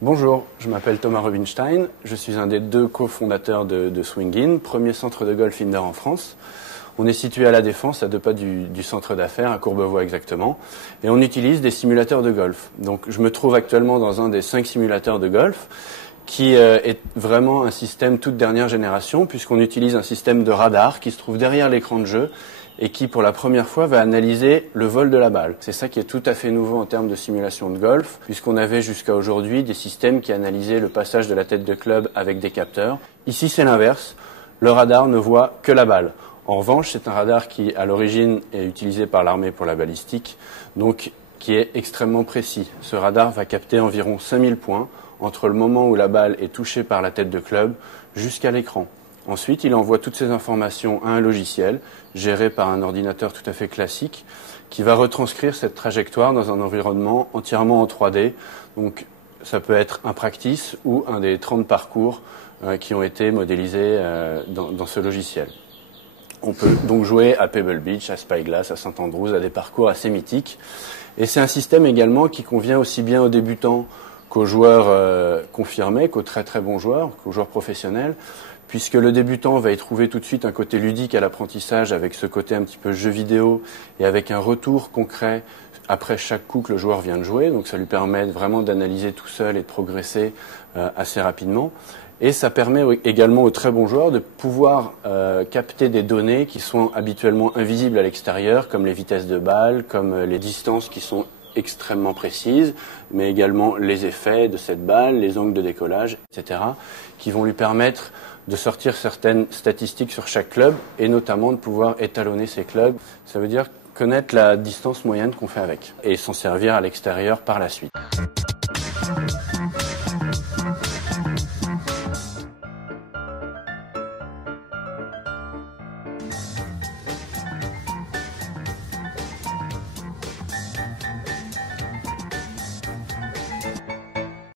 Bonjour, je m'appelle Thomas Rubinstein, je suis un des deux cofondateurs de Swing In, premier centre de golf indoor en France. On est situé à La Défense, à 2 pas du centre d'affaires, à Courbevoie exactement, et on utilise des simulateurs de golf. Donc je me trouve actuellement dans un des 5 simulateurs de golf, qui est vraiment un système toute dernière génération, puisqu'on utilise un système de radar qui se trouve derrière l'écran de jeu, et qui pour la première fois va analyser le vol de la balle. C'est ça qui est tout à fait nouveau en termes de simulation de golf, puisqu'on avait jusqu'à aujourd'hui des systèmes qui analysaient le passage de la tête de club avec des capteurs. Ici c'est l'inverse, le radar ne voit que la balle. En revanche, c'est un radar qui à l'origine est utilisé par l'armée pour la balistique, donc qui est extrêmement précis. Ce radar va capter environ 5000 points entre le moment où la balle est touchée par la tête de club jusqu'à l'écran. Ensuite, il envoie toutes ces informations à un logiciel géré par un ordinateur tout à fait classique qui va retranscrire cette trajectoire dans un environnement entièrement en 3D. Donc, ça peut être un practice ou un des 30 parcours qui ont été modélisés dans ce logiciel. On peut donc jouer à Pebble Beach, à Spyglass, à St Andrews, à des parcours assez mythiques. Et c'est un système également qui convient aussi bien aux débutants qu'aux joueurs confirmés, qu'aux très très bons joueurs, qu'aux joueurs professionnels, puisque le débutant va y trouver tout de suite un côté ludique à l'apprentissage avec ce côté un petit peu jeu vidéo et avec un retour concret après chaque coup que le joueur vient de jouer. Donc ça lui permet vraiment d'analyser tout seul et de progresser assez rapidement. Et ça permet également aux très bons joueurs de pouvoir capter des données qui sont habituellement invisibles à l'extérieur, comme les vitesses de balle, comme les distances qui sont extrêmement précises, mais également les effets de cette balle, les angles de décollage, etc., qui vont lui permettre de sortir certaines statistiques sur chaque club et notamment de pouvoir étalonner ces clubs. Ça veut dire connaître la distance moyenne qu'on fait avec et s'en servir à l'extérieur par la suite.